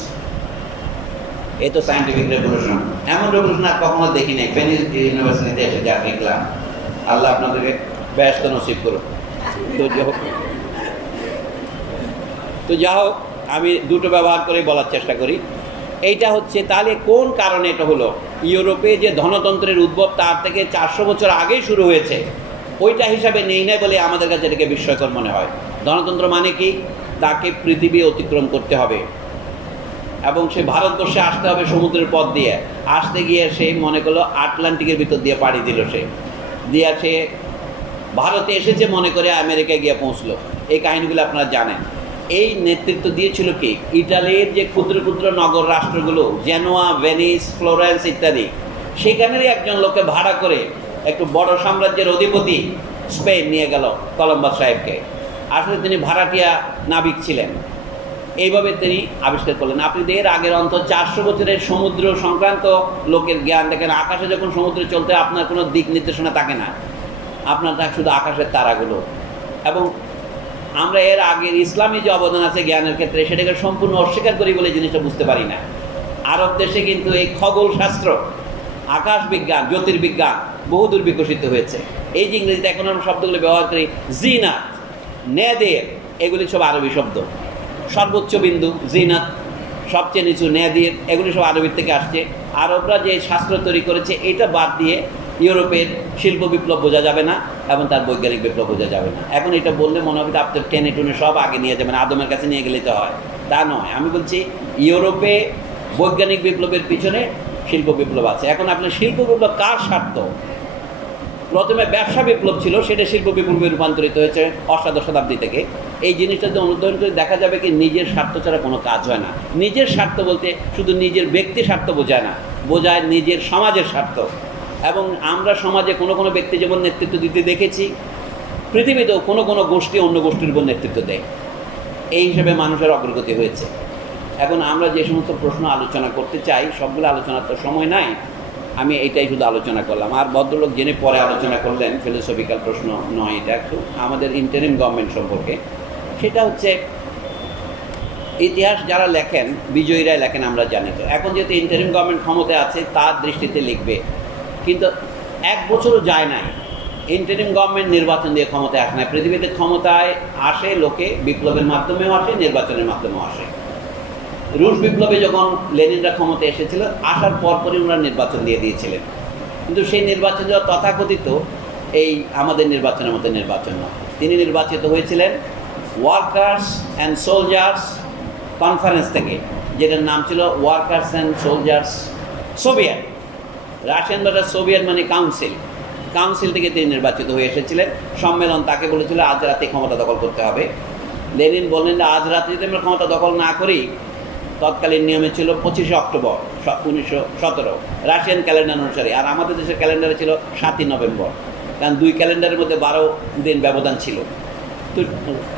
এই তো সায়েন্টিফিক রেভলিউশন, এমন রেভলিউশন আর কখনো দেখি নাই। ফেনীর ইউনিভার্সিটিতে এসে যা দেখলাম, আল্লাহ আপনাদেরকে ব্যস্ত নসিব করুন। তো যা হোক, আমি দুটো ব্যবহার করে বলার চেষ্টা করি। এইটা হচ্ছে তাহলে কোন কারণে এটা হলো, ইউরোপে যে ধনতন্ত্রের উদ্ভব তার থেকে 400 বছর আগেই শুরু হয়েছে, ওইটা হিসাবে নেই না বলে আমাদের কাছে এটাকে বিস্ময়কর মনে হয়। ধনতন্ত্র মানে কি, তাকে পৃথিবী অতিক্রম করতে হবে এবং সে ভারতবর্ষে আসতে হবে সমুদ্রের পথ দিয়ে। আসতে গিয়ে সে মনে করলো আটলান্টিকের ভিতর দিয়ে পাড়ি দিল, সে ভারতে এসেছে মনে করে আমেরিকায় গিয়ে পৌঁছলো। এই কাহিনীগুলো আপনারা জানেন। এই নেতৃত্ব দিয়েছিল কি, ইটালির যে ক্ষুদ্র ক্ষুদ্র নগর রাষ্ট্রগুলো, জেনোয়া, ভেনিস, ফ্লোরেন্স ইত্যাদি, সেখানেরই একজন লোককে ভাড়া করে একটু বড় সাম্রাজ্যের অধিপতি স্পেন নিয়ে গেল কলম্বাস সাহেবকে। আসলে তিনি ভাড়াটিয়া নাবিক ছিলেন। এইভাবে তিনি আবিষ্কার করলেন। আপনি এর আগের অন্তত 400 বছরের সমুদ্র সংক্রান্ত লোকের জ্ঞান দেখেন। আকাশে যখন সমুদ্রে চলতে আপনার কোনো দিক নির্দেশনা থাকে না, আপনার থাকে শুধু আকাশের তারাগুলো। এবং আমরা এর আগের ইসলামী যে অবদান আছে জ্ঞানের ক্ষেত্রে, সেটাকে সম্পূর্ণ অস্বীকার করি বলে জিনিসটা বুঝতে পারি না। আরব দেশে কিন্তু এই খগোল শাস্ত্র, আকাশ বিজ্ঞান, জ্যোতির্বিজ্ঞান বহুদূর বিকশিত হয়েছে। এই যে ইংরেজিতে এখন আমরা শব্দগুলো ব্যবহার করি, জিনাত, নেদের, এগুলি সব আরবি শব্দ। সর্বোচ্চ বিন্দু জিনাত, সবচেয়ে নিচু নেদির, এগুলি সব আরবির থেকে আসছে। আরবরা যে শাস্ত্র তৈরি করেছে, এটা বাদ দিয়ে ইউরোপের শিল্প বিপ্লব বোঝা যাবে না এবং তার বৈজ্ঞানিক বিপ্লব বোঝা যাবে না। এখন এটা বললে মনে হবে আপনার টেনে টুনে সব আগে নিয়ে যাবেন, আদমের কাছে নিয়ে গেলে তো হয়, তা নয়। আমি বলছি ইউরোপে বৈজ্ঞানিক বিপ্লবের পিছনে শিল্প বিপ্লব আছে। এখন আপনার শিল্প বিপ্লব কার স্বার্থ? প্রথমে ব্যবসা বিপ্লব ছিল, সেটা শিল্প বিপ্লবে রূপান্তরিত হয়েছে অষ্টাদশ শতাব্দী থেকে। এই জিনিসটা যদি অনুধাবন করে দেখা যাবে কি, নিজের স্বার্থ ছাড়া কোনো কাজ হয় না। নিজের স্বার্থ বলতে শুধু নিজের ব্যক্তি স্বার্থ বোঝায় না, বোঝায় নিজের সমাজের স্বার্থ। এবং আমরা সমাজে কোনো কোনো ব্যক্তি যেমন নেতৃত্ব দিতে দেখেছি, পৃথিবীতেও কোনো কোনো গোষ্ঠী অন্য গোষ্ঠীর উপর নেতৃত্ব দেয়। এই হিসেবে মানুষের অগ্রগতি হয়েছে। এখন আমরা যে সমস্ত প্রশ্ন আলোচনা করতে চাই সবগুলো আলোচনার তো সময় নাই, আমি এইটাই শুধু আলোচনা করলাম। আর ভদ্রলোক জেনে পরে আলোচনা করলেন ফিলোসফিক্যাল প্রশ্ন নয়, এটা একটু আমাদের ইন্টারিম গভর্নমেন্ট সম্পর্কে। সেটা হচ্ছে ইতিহাস যারা লেখেন বিজয়ীরাই লেখেন, আমরা জানি। তো এখন যেহেতু ইন্টারিম গভর্নমেন্ট ক্ষমতায় আছে তার দৃষ্টিতে লিখবে, কিন্তু 1 বছরও যায় নাই ইন্টারিম গভর্নমেন্ট নির্বাচন দিয়ে ক্ষমতায় আসে না। পৃথিবীতে ক্ষমতায় আসে লোকে বিপ্লবের মাধ্যমেও আসে, নির্বাচনের মাধ্যমেও আসে। রুশ বিপ্লবে যখন লেনিনরা ক্ষমতায় এসেছিল, আসার পরপরই ওনারা নির্বাচন দিয়ে দিয়েছিলেন, কিন্তু সেই নির্বাচন দেওয়া তথাকথিত এই আমাদের নির্বাচনের মতো নির্বাচন নয়। তিনি নির্বাচিত হয়েছিলেন ওয়ার্কার্স অ্যান্ড সোলজার্স কনফারেন্স থেকে, যেটার নাম ছিল workers and soldiers Soviet. Russian ভাষা সোভিয়েত মানে কাউন্সিল, কাউন্সিল থেকে তিনি নির্বাচিত হয়ে এসেছিলেন। সম্মেলন তাকে বলেছিল আজ রাতে ক্ষমতা দখল করতে হবে। লেনিন বললেন যে আজ রাতে যদি আমরা ক্ষমতা দখল না করি, তৎকালীন নিয়মে ছিল 25শে অক্টোবর 1917 রাশিয়ান ক্যালেন্ডার অনুসারে, আর আমাদের দেশের ক্যালেন্ডারে ছিল 7ই নভেম্বর, কারণ 2 ক্যালেন্ডারের মধ্যে 12 দিন ব্যবধান ছিল। তো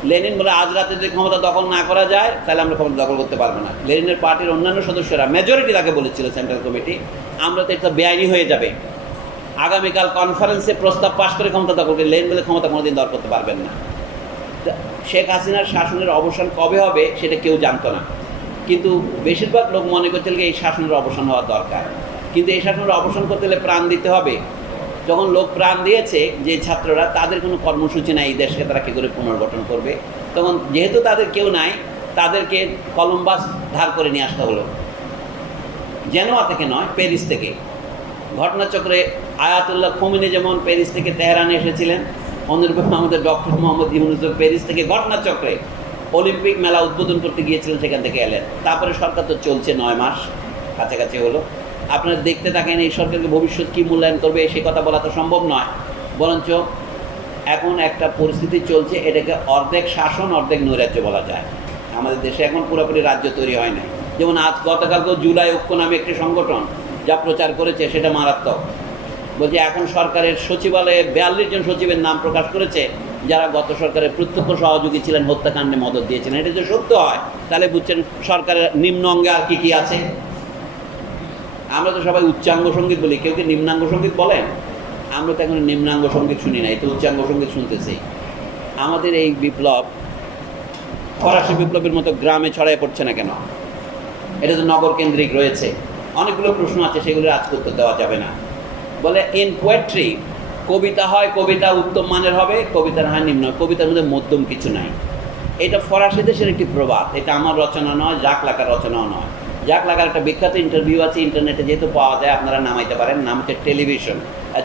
লেনিন বলে আজ রাতে যদি ক্ষমতা দখল না করা যায় তাহলে আমরা ক্ষমতা দখল করতে পারবো না। লেনিনের পার্টির অন্যান্য সদস্যরা মেজরিটি তাকে বলেছিল, সেন্ট্রাল কমিটি, আমরা তো এটা বেআইনি হয়ে যাবে, আগামীকাল কনফারেন্সে প্রস্তাব পাশ করে ক্ষমতা দখল করে। লেনিন বলে ক্ষমতা কোনোদিন দর করতে পারবেন না। শেখ হাসিনার শাসনের অবসান কবে হবে সেটা কেউ জানতো না, কিন্তু বেশিরভাগ লোক মনে করছিল এই শাসনের অবসান হওয়া দরকার। কিন্তু এই শাসনের অবসান করতে হলে প্রাণ দিতে হবে। যখন লোক প্রাণ দিয়েছে, যে ছাত্ররা, তাদের কোনো কর্মসূচি নাই এই দেশকে তারা কী করে পুনর্গঠন করবে, তখন যেহেতু তাদের কেউ নাই, তাদেরকে কলম্বাস ধার করে নিয়ে আসতে হলো। জেনোয়া থেকে নয়, প্যারিস থেকে। ঘটনাচক্রে আয়াতুল্লাহ খোমেনি যেমন প্যারিস থেকে তেহরানে এসেছিলেন, অনুরূপে আমাদের ডক্টর মোহাম্মদ ইউনূস প্যারিস থেকে ঘটনাচক্রে অলিম্পিক মেলা উদ্বোধন করতে গিয়েছিলেন, সেখান থেকে এলেন। তারপরে সরকার তো চলছে 9 মাস কাছাকাছি হলো। আপনারা দেখতে থাকেন এই সরকারকে ভবিষ্যৎ কী মূল্যায়ন করবে সে কথা বলা তো সম্ভব নয়, বরঞ্চ এখন একটা পরিস্থিতি চলছে, এটাকে অর্ধেক শাসন অর্ধেক নৈরাজ্য বলা যায়। আমাদের দেশে এখন পুরোপুরি রাজ্য তৈরি হয় নাই। যেমন আজ গতকালকেও জুলাই ঐক্য নামে একটি সংগঠন যা প্রচার করেছে সেটা মারাত্মক। বলছে এখন সরকারের সচিবালয়ে 42 জন সচিবের নাম প্রকাশ করেছে যারা গত সরকারের প্রত্যক্ষ সহযোগী ছিলেন, হত্যাকাণ্ডে মদত দিয়েছিলেন। এটা যদি সত্য হয় তাহলে বুঝছেন সরকারের নিম্ন অঙ্গে আর কী কী আছে। আমরা তো সবাই উচ্চাঙ্গ সঙ্গীত বলি, কেউ কি নিম্নাঙ্গ সঙ্গীত বলেন? আমরা তো এখন নিম্নাঙ্গ সঙ্গীত শুনি না, এটা উচ্চাঙ্গ সঙ্গীত শুনতেছি। আমাদের এই বিপ্লব ফরাসি বিপ্লবের মতো গ্রামে ছড়ায় পড়ছে না কেন? এটা তো নগর কেন্দ্রিক রয়েছে। অনেকগুলো প্রশ্ন আছে, সেগুলো আজ করতে দেওয়া যাবে না। বলে ইন পোয়েট্রি, কবিতা হয়, কবিতা উত্তম মানের হবে, কবিতার হয় নিম্ন, কবিতার মধ্যে মধ্যম কিছু নাই। এটা ফরাসি দেশের একটি প্রবাদ, এটা আমার রচনা নয়, জাক লাকার রচনাও নয়। জাক লাকার একটা বিখ্যাত ইন্টারভিউ আছে, ইন্টারনেটে যেহেতু পাওয়া যায় আপনারা নামাইতে পারেন, নাম হচ্ছে television,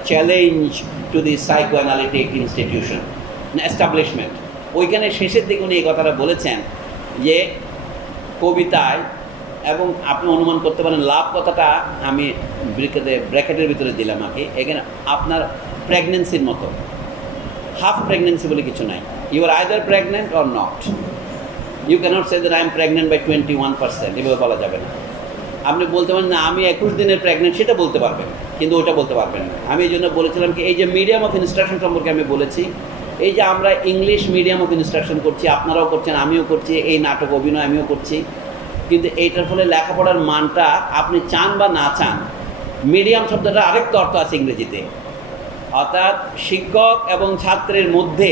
challenge to the psycho analytic institution establishment. ওইখানে শেষের দিকে উনি এই কথাটা বলেছেন যে কবিতায়, এবং আপনি অনুমান করতে পারেন লাভ কথাটা আমি ব্র্যাকেটের ভিতরে দিলাম আগে, এখানে আপনার প্রেগনেন্সির মতো, হাফ প্রেগনেন্সি বলে কিছু নাই। You are either pregnant or not, you cannot say that I am pregnant by 21%, এভাবে বলা যাবে না। আপনি বলতে পারেন না আমি 21 দিনের প্রেগনেন্ট, সেটা বলতে পারবেন, কিন্তু ওটা বলতে পারবেন না। আমি এই জন্য বলেছিলাম কি, এই যে মিডিয়াম অফ ইনস্ট্রাকশন সম্পর্কে আমি বলেছি, এই যে আমরা ইংলিশ মিডিয়াম অফ ইনস্ট্রাকশন করছি, আপনারাও করছেন, আমিও করছি, এই নাটক অভিনয় আমিও করছি, কিন্তু এইটার ফলে লেখাপড়ার মানটা আপনি চান বা না চান, মিডিয়াম শব্দটা আরেকটা অর্থ আছে ইংরেজিতে, অর্থাৎ শিক্ষক এবং ছাত্রের মধ্যে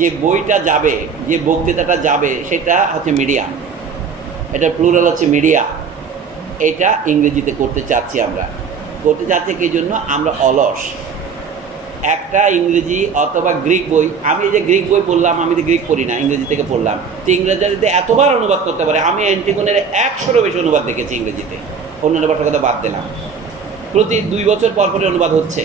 যে বইটা যাবে, যে বক্তৃতাটা যাবে, সেটা হচ্ছে মিডিয়াম, এটা প্লুরাল হচ্ছে মিডিয়া। এটা ইংরেজিতে করতে চাচ্ছি, আমরা করতে চাচ্ছি কি জন্য? আমরা অলস। একটা ইংরেজি অথবা গ্রিক বই, আমি এই যে গ্রিক বই পড়লাম, আমি তো গ্রিক পড়ি না, ইংরেজি থেকে পড়লাম, তো ইংরেজিতে এতবার অনুবাদ করতে পারে। আমি অ্যান্টিগনের 100-এরও বেশি অনুবাদ দেখেছি ইংরেজিতে, অন্যান্য ভাষার কথা বাদ দিলাম। প্রতি 2 বছর পর পরে অনুবাদ হচ্ছে।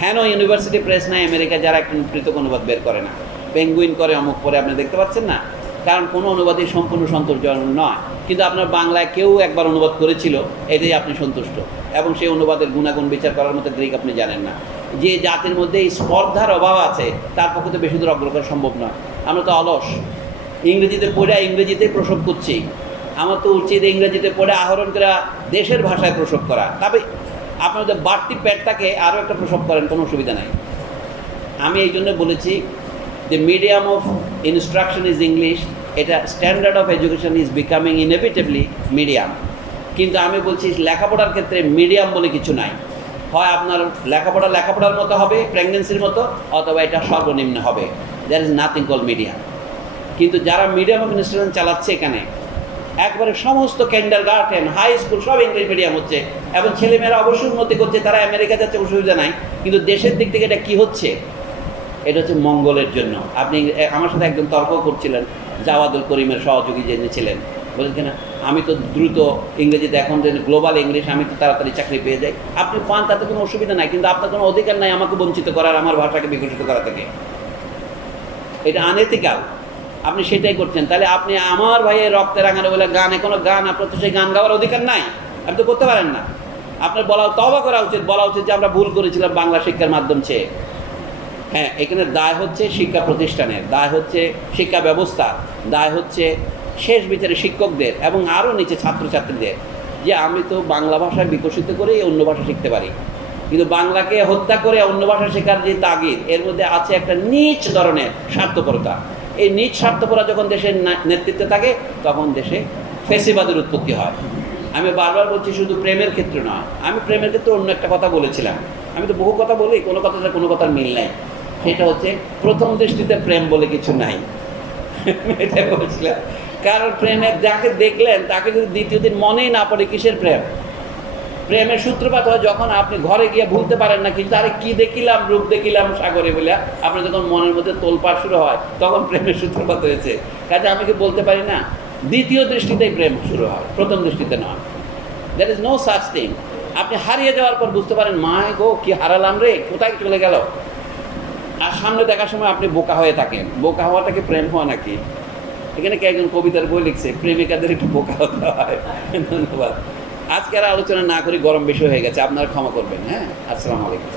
হ্যাঁ, ইউনিভার্সিটি প্রেস নাই আমেরিকা, যারা একটা পৃথক অনুবাদ বের করে না, পেঙ্গুইন করে, অমুক করে, আপনি দেখতে পাচ্ছেন না, কারণ কোনো অনুবাদই সম্পূর্ণ সন্তোষজনক নয়। কিন্তু আপনার বাংলায় কেউ একবার অনুবাদ করেছিল, এটাই আপনি সন্তুষ্ট, এবং সেই অনুবাদের গুণাগুণ বিচার করার মতো গ্রিক আপনি জানেন না। যে জাতির মধ্যে এই স্পর্ধার অভাব আছে, তার পক্ষে তো বেশি দূর অগ্রসর সম্ভব নয়। আমরা তো অলস, ইংরেজিতে পড়ে ইংরেজিতেই প্রসব করছি। আমার তো উচিত ইংরেজিতে পড়ে আহরণ করা, দেশের ভাষায় প্রসব করা। তবে আপনাদের বাড়তি পেটটাকে আরও একটা প্রসব করেন, কোনো অসুবিধা নাই। আমি এই জন্য বলেছি যে medium of instruction is English, এটা standard of education is becoming inevitably medium. কিন্তু আমি বলছি লেখাপড়ার ক্ষেত্রে মিডিয়াম বলে কিছু নাই। হয় আপনার লেখাপড়ার মতো হবে, প্রেগনেন্সির মতো, অথবা এটা সর্বনিম্ন হবে। There is nothing call medium. কিন্তু যারা মিডিয়াম অফ ইনস্টিটিউশন চালাচ্ছে এখানে, একবারে সমস্ত কিন্ডারগার্টেন, হাই স্কুল সব ইংলিশ মিডিয়াম হচ্ছে, এবং ছেলেমেয়েরা অবশ্যই উন্নতি করছে, তারা আমেরিকা যাচ্ছে, অসুবিধা নাই। কিন্তু দেশের দিক থেকে এটা কী হচ্ছে? এটা হচ্ছে মঙ্গলের জন্য। আপনি আমার সাথে একজন তর্ক করছিলেন, জাওয়াদুল করিমের সহযোগী যিনি ছিলেন, বলেছেন কিনা আমি তো দ্রুত ইংরেজিতে, এখন যে গ্লোবাল ইংলিশ, আমি তো তাড়াতাড়ি চাকরি পেয়ে যাই। আপনি পান, তাতে কোনো অসুবিধা নাই, কিন্তু আপনার কোনো অধিকার নাই আমাকে বঞ্চিত করার, আমার ভাষাকে বিকশিত করা থেকে। এটা আনএথিক্যাল। আপনি সেটাই করছেন। তাহলে আপনি আমার ভাইয়ের রক্তে রাঙানো বলে গানে কোনো গান, আপনার তো সেই গান গাওয়ার অধিকার নাই, আপনি তো করতে পারেন না। আপনার তওবা করা উচিত, বলা উচিত যে আমরা ভুল করেছিলাম বাংলা শিক্ষার মাধ্যম চেয়ে। হ্যাঁ, এখানে দায় হচ্ছে শিক্ষা প্রতিষ্ঠানের, দায় হচ্ছে শিক্ষা ব্যবস্থার, দায় হচ্ছে শেষ বিচারে শিক্ষকদের এবং আরও নিচে ছাত্রছাত্রীদের, যে আমি তো বাংলা ভাষা বিকশিত করেই অন্য ভাষা শিখতে পারি। কিন্তু বাংলাকে হত্যা করে অন্য ভাষা শেখার যে তাগিদ, এর মধ্যে আছে একটা নীচ ধরনের স্বার্থপরতা। এই নীচ স্বার্থপরতা যখন দেশের নেতৃত্বে থাকে, তখন দেশে ফ্যাসিবাদের উৎপত্তি হয়। আমি বারবার বলছি, শুধু প্রেমের ক্ষেত্রে নয়, আমি প্রেমের ক্ষেত্রে অন্য একটা কথা বলেছিলাম। আমি তো বহু কথা বলি, কোনো কথাটা কোনো কথার মিল নাই। সেটা হচ্ছে প্রথম দৃষ্টিতে প্রেম বলে কিছু নাই, এটা বলছিলাম। কারণ প্রেমের যাকে দেখলেন তাকে যদি দ্বিতীয় দিন মনেই না পড়ে, কিসের প্রেম? প্রেমের সূত্রপাত হয় যখন আপনি ঘরে গিয়ে ভুলতে পারেন না, কিন্তু আরে কি দেখিলাম, রূপ দেখিলাম সাগরে বলে আপনার যখন মনের মধ্যে তোলপাড় শুরু হয়, তখন প্রেমের সূত্রপাত হয়েছে। কাজে আমি কি বলতে পারি না, দ্বিতীয় দৃষ্টিতেই প্রেম শুরু হয়, প্রথম দৃষ্টিতে নয়। That is no such thing. আপনি হারিয়ে যাওয়ার পর বুঝতে পারেন, মায় গো কি হারালাম রে, কোথায় চলে গেল। আর সামনে দেখার সময় আপনি বোকা হয়ে থাকেন। বোকা হওয়াটাকে প্রেম হওয়া নাকি? এখানে কে একজন কবিতার বই লিখছে, প্রেমিকাদের একটু বোকা হতে হয়। ধন্যবাদ। আজকে আর আলোচনা না করি, গরম বেশি হয়ে গেছে, আপনারা ক্ষমা করবেন। হ্যাঁ, আসসালামু আলাইকুম।